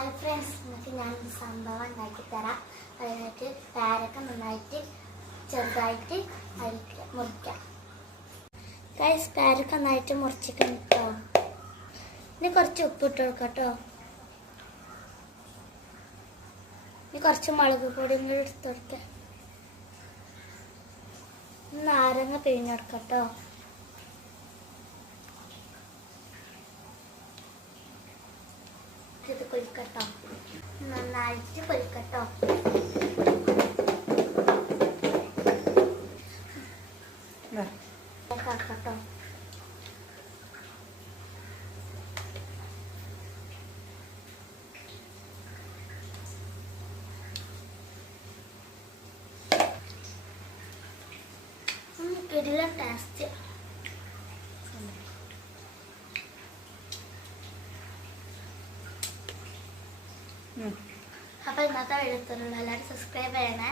Hi friends, നിങ്ങൾക്ക് ഞാൻ സംഭവം ഉണ്ടാക്കി തരാം. അതിനായിട്ട് പാരക്ക നന്നായിട്ട് ചെറുതായിട്ട് മുറിക്കാം. ഗൈസ്, പാരക്ക നന്നായിട്ട് മുറിച്ചിട്ടുണ്ട് കേട്ടോ. ഇനി കുറച്ച് ഉപ്പ് ഇട്ട് കൊടുക്കാം കേട്ടോ. ഇനി കുറച്ച് മുളക് പൊടിയും കൂടി എടുത്ത് കൊടുക്കാം. നാരങ്ങ പിഴിഞ്ഞെടുക്കാം കേട്ടോ. ഇത് പൊരിക്കട്ടോ, നന്നായിട്ട് പൊരിക്കട്ടോ. ആക്കട്ടോ. കിടില ടേസ്റ്റ്. അപ്പോൾ ഇന്നത്തെ വീഡിയോ എല്ലാവരും സബ്സ്ക്രൈബ് ചെയ്യണേ.